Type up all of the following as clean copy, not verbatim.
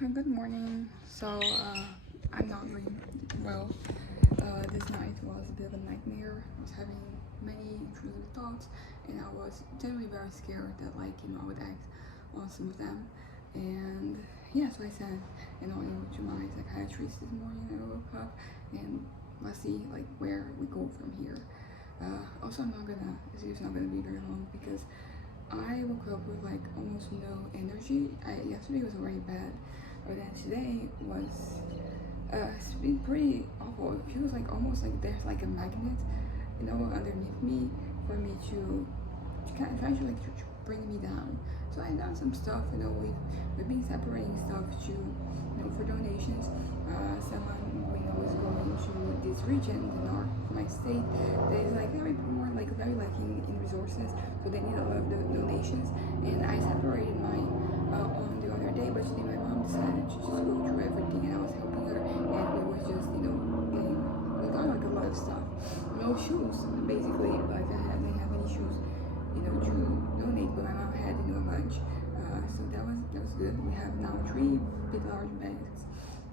Good morning. I'm not doing well. This night was a bit of a nightmare. I was having many intrusive thoughts, and I was generally very scared that, I would act on some of them. And yeah, so I said, to my psychiatrist this morning. I woke up, and let's see, where we go from here. Also, it's not gonna be very long because I woke up with almost no energy. Yesterday was already bad, but then today was it's been pretty awful. It feels like almost like there's like a magnet, underneath me for me to kind of try to bring me down. So I done some stuff. We've been separating stuff to for donations. Someone we know is going to this region, the north of my state. That is very poor, very lacking in resources, so they need a lot of donations. And I separated mine on the other day, but today my mom decided to just go through everything, and I was helping her, and we was just getting we got a lot of stuff. No shoes, basically. Like I didn't have any shoes, to donate, but my mom had a bunch. So that was good. We have now 3 big large bags.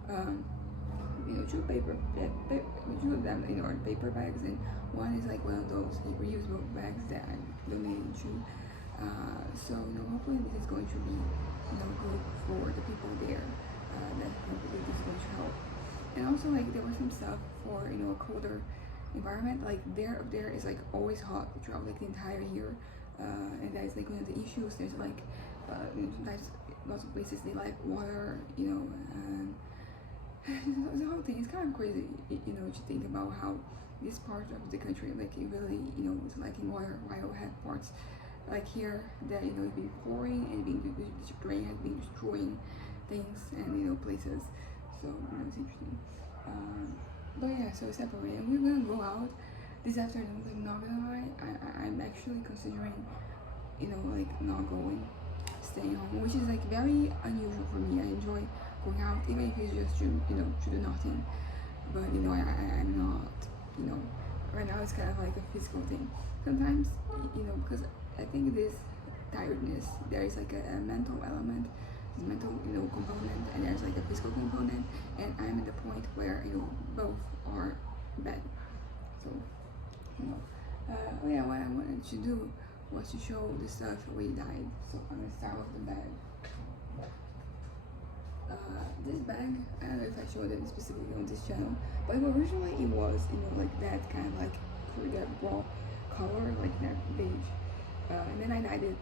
2 2 of them are paper bags, and one is one of those reusable bags that I donated to. Hopefully this is going to be good for the people there. That hopefully this is going to help. And also there was some stuff for a colder environment. There is always hot throughout the entire year, and that is one of the issues. There's sometimes lots of places they lack water, and the whole thing is kind of crazy, to think about how this part of the country, it really, is lacking water, while we have parts here that, it's been pouring and rain has been destroying things and, places. So, it's interesting. But yeah, so separating. We're gonna go out this afternoon, not gonna lie, I'm actually considering, not going, staying home, which is very unusual for me. I enjoy going out, even if it's just to do nothing. But I'm not, right now it's kind of a physical thing. Sometimes, because I think this tiredness, there is a mental element, mental, component, and there's a physical component, and I'm at the point where, both are bad. So, what I wanted to do was to show the stuff we died. So I'm gonna start with the bag. This bag, I don't know if I showed it specifically on this channel, but originally it was, that kind of that raw color, that beige. And then I dyed it,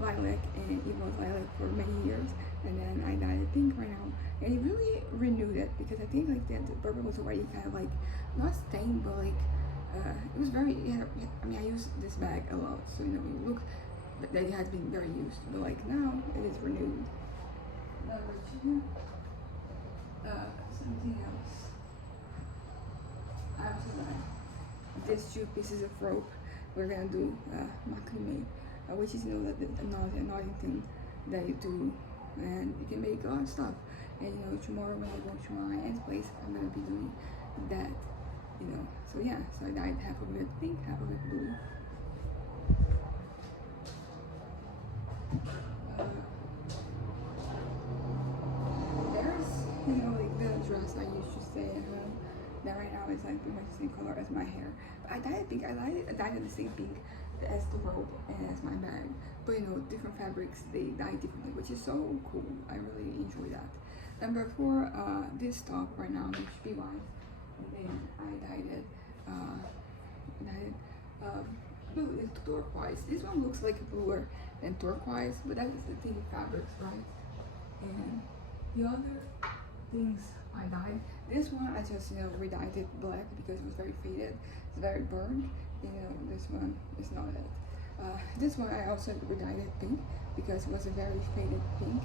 lilac, and it was lilac for many years. And then I dyed it pink right now, and it really renewed it because I think the purple was already kind of not stained, but it was very. Yeah, I mean, I use this bag a lot, so you look that it has been very used, but now it is renewed. Something else. I also got these 2 pieces of rope. We're gonna do macrame, which is another thing that you do, and you can make a lot of stuff. And tomorrow when I go to my aunt's place, I'm gonna be doing that. So yeah. So I dyed half of it pink, half of it blue. The dress I used to stay at home. That right now is pretty much the same color as my hair. But I dyed it pink. I dyed it the same pink as the robe and as my bag. But different fabrics, they dye differently, which is so cool. I really enjoy that. Number 4, this top right now, it should be white. And then I dyed it blue. It's turquoise. This one looks bluer than turquoise, but that is the thing with fabrics, right? And the other things I dyed. This one I just redyed it black because it was very faded. It's very burned. This one is not it. This one I also redyed it pink because it was a very faded pink.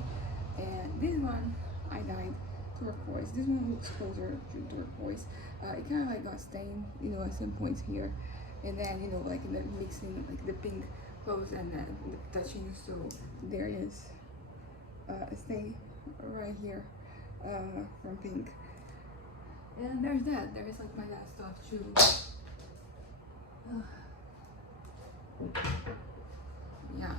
And this one I dyed turquoise. This one looks closer to turquoise. It kind of got stained, at some points here, and then in the mixing the pink goes and then the touching. So there is a stain right here. From pink, and there's that. There is my last stuff too. Yeah,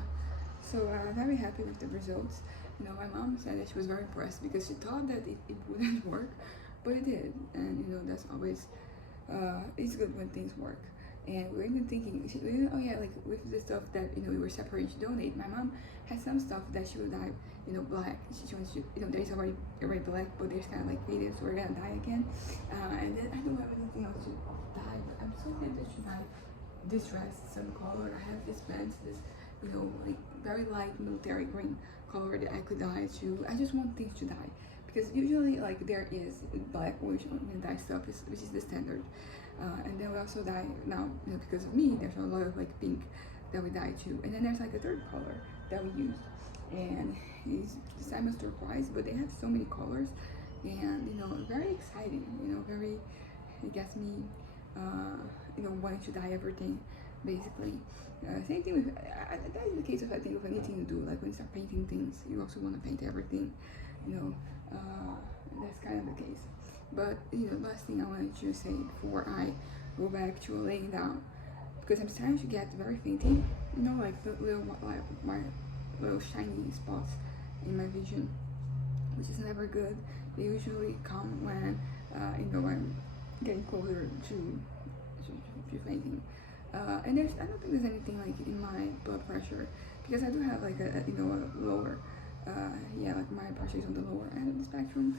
so I'm very happy with the results. My mom said that she was very impressed because she thought that it wouldn't work, but it did. And that's always it's good when things work. And we're even thinking, oh yeah, like with the stuff that we were separating to donate. My mom has some stuff that she would dye, black. She wants to, there's already black, but there's kind of like faded, so we're gonna dye again. And then I don't have anything else to dye, but I'm so tempted to dye this dress some color. I have this pants, this like very light military green color that I could dye to. I just want things to dye because usually like there is black which dye stuff which is the standard. And then we also dye now, because of me, there's a lot of like pink that we dye too. And then there's like a third color that we use, and it's the same as turquoise, but they have so many colors, and very exciting. Very, it gets me, wanting to dye everything, basically. Same thing with that is the case of I think with anything you do. Like when you start painting things, you also want to paint everything. That's kind of the case. But last thing I wanted to say before I go back to laying down, because I'm starting to get very fainty, like the little like my little shiny spots in my vision, which is never good. They usually come when I'm getting closer to fainting. And I don't think there's anything like in my blood pressure because I do have like a lower, like my pressure is on the lower end of the spectrum.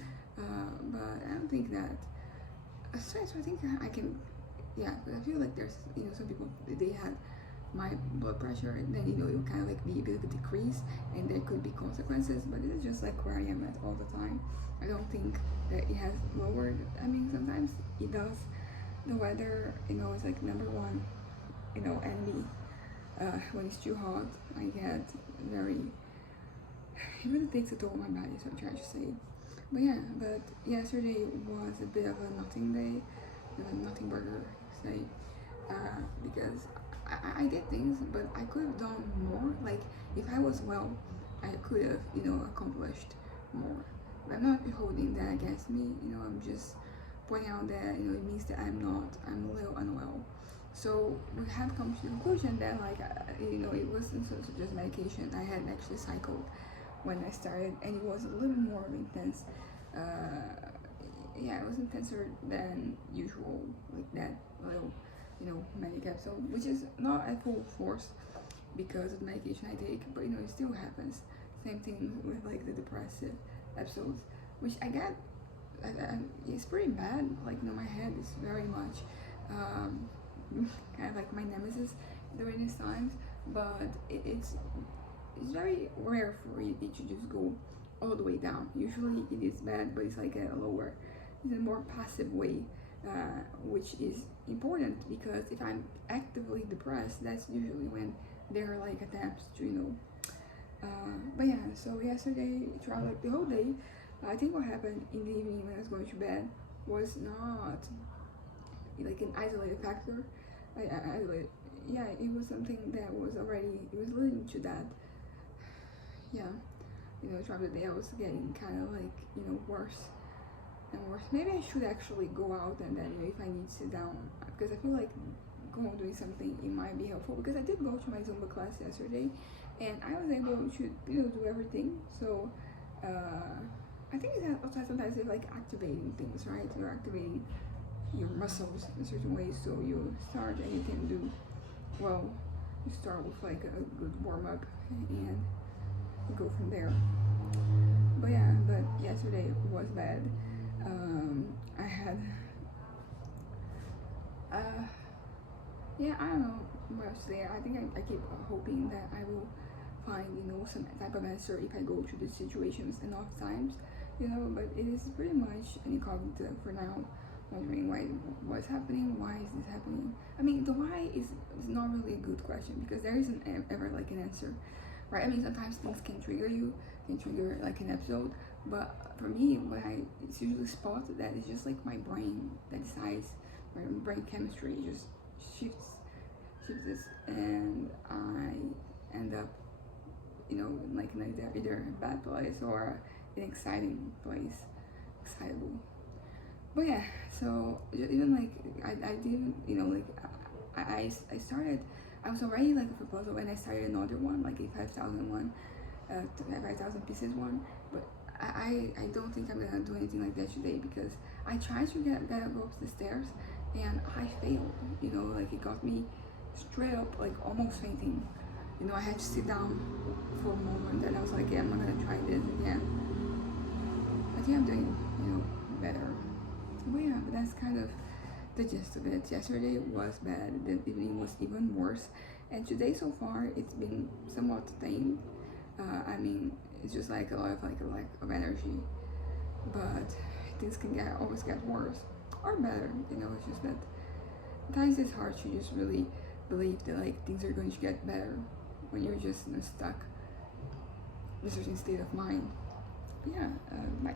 But I don't think that. So I think I can, but I feel like there's some people they had my blood pressure and then it will kind of like be a bit of a decrease and there could be consequences. But this is just like where I am at all the time. I don't think that it has lowered. I mean, sometimes it does. The weather, is like number one, enemy. When it's too hot, I get very. It really takes a toll on my body. So I'm trying to say. But yesterday was a bit of a nothing day, a nothing burger day, because I did things, but I could have done more. Like if I was well, I could have accomplished more. But I'm not holding that against me. I'm just pointing out that it means that I'm a little unwell. So we have come to the conclusion that like it wasn't just medication. I had actually cycled when I started, and it was a little more intense. It was intenser than usual, like that little, manic episode, which is not at full force because of the medication I take, but it still happens. Same thing with like the depressive episodes, which I get. It's pretty bad. Like my head is very much kind of like my nemesis during these times, but it's very rare for it to just go all the way down. Usually it is bad, but it's like a lower, it's a more passive way, which is important because if I'm actively depressed, that's usually when there are like attempts to, so yesterday, throughout like the whole day, I think what happened in the evening when I was going to bed was not like an isolated factor. It was something that was already, it was leading to that. Throughout the day I was getting kind of like, worse and worse. Maybe I should actually go out and then, if I need to sit down, because I feel like doing something, it might be helpful, because I did go to my Zumba class yesterday and I was able to, do everything. So, I think it's also sometimes it's like activating things, right? You're activating your muscles in certain ways, so you start and you can do, well, you start with like a good warm-up and go from there. But yesterday was bad. I had I don't know what else to say. I think I keep hoping that I will find some type of answer if I go through these situations enough times, but it is pretty much an incognito for now, wondering what's happening, why is this happening. I mean, the why is not really a good question because there isn't ever like an answer, right? I mean, sometimes things can trigger you, can trigger like an episode, but for me, what I it's usually spot that is just like my brain that decides, my brain chemistry just shifts, and I end up, like in either a bad place or an exciting place, excitable. But so even like I didn't, I started, I was already like a proposal and I started another one, like a 5,000 one, the 5,000 pieces one, but I don't think I'm gonna do anything like that today because I tried to get up the stairs and I failed. You know, like it got me straight up, like almost fainting. You know, I had to sit down for a moment and I was like, yeah, I'm not gonna try this again. I think I'm doing, you know, better. But yeah, but that's kind of the gist of it. Yesterday was bad, the evening was even worse, and today so far it's been somewhat tame. I mean, it's just like a lot of like a lack of energy, but things can always get worse or better. You know, it's just that sometimes it's hard to just really believe that like things are going to get better when you're just, you know, stuck in a certain state of mind. But yeah, bye.